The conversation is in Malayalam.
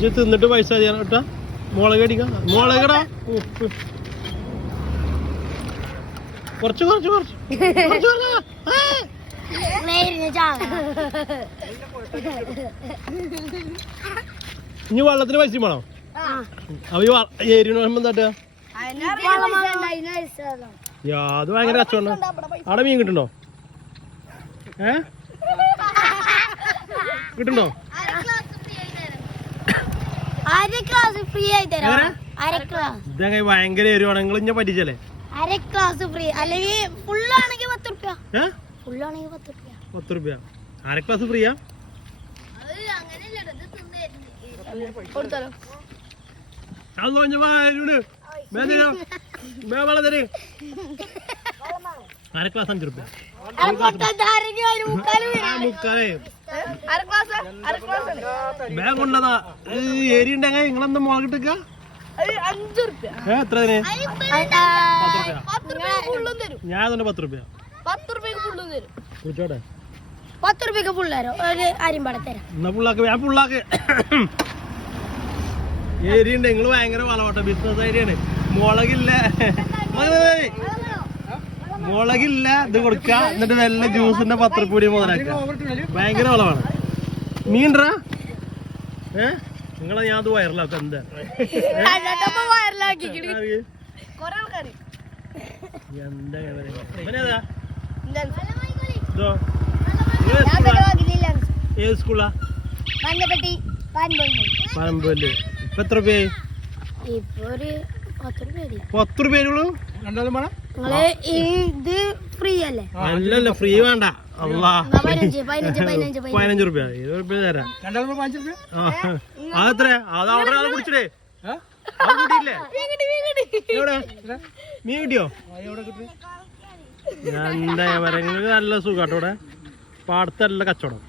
തിന്നിട്ട് പൈസ കേട്ടാ മുളക് അടിക്ക മുളകടാ ഉപ്പ് കുറച്ച് കുറച്ച് കുറച്ച് ഇനി വെള്ളത്തിന് പൈസ വേണോ അവ ഏരിയ എന്താ അത് ഭയങ്കര കച്ചവടം അവിടെ മീൻ കിട്ടുണ്ടോ കിട്ടുണ്ടോ ഇതങ്ങനെ ഭയങ്കര എരിവാണ് നിങ്ങൾ ഇഞ്ഞ പറ്റിച്ചല്ലേ അര ക്ലാസ് ഫ്രീ അല്ലെങ്കിൽ ഫുള്ളാണെങ്കിൽ 10 രൂപ ഫുള്ളാണെങ്കിൽ 10 രൂപ അര ക്ലാസ് ഫ്രീയാ അര ക്ലാസ് 5 രൂപ ബാഗ് കൊണ്ടതാ ഏരി ഉണ്ടെങ്കിൽ നിങ്ങളെന്താ മുളകിട്ടേക്ക എത്ര ഞാൻ തന്നെ 10 രൂപ 10 രൂപയ്ക്ക് ഫുള്ളാരോ ഒരു അരിമ്പട തരാം എന്നാ പുള്ളാക്ക് ഞാൻ പുള്ളാക്ക് ഏരിയ ഉണ്ട് നിങ്ങള് ഭയങ്കര വളവട്ടെ ബിസിനസ് ഏരിയാണ് മുളകില്ല മുളകില്ല ഇത് കൊടുക്ക എന്നിട്ട് വല്ല ജ്യൂസിന്റെ 10 രൂപ മുതലാക്ക ഭയങ്കര വളവാണ് മീൻറാ നിങ്ങളെ ഞാൻ അത് വൈറലാക്ക എന്താ ഏത് സ്കൂളാ പനമ്പല് ഇപ്പൊ എത്ര രൂപയായി 10 രൂപയുള്ളൂ രണ്ടാളും വേണം ഇത് ഫ്രീ അല്ലേ അല്ലല്ല ഫ്രീ വേണ്ട അല്ലാ 15 രൂപ 20 രൂപ തരാം അതെത്ര അത് അവിടെ ആളെ കുടിച്ചിട്ടേ എവിടെ മീൻ കിട്ടിയോ എന്താ പറയാ നിങ്ങൾക്ക് നല്ല സുഖാട്ടോ ഇവിടെ പാടത്തല്ല കച്ചവടം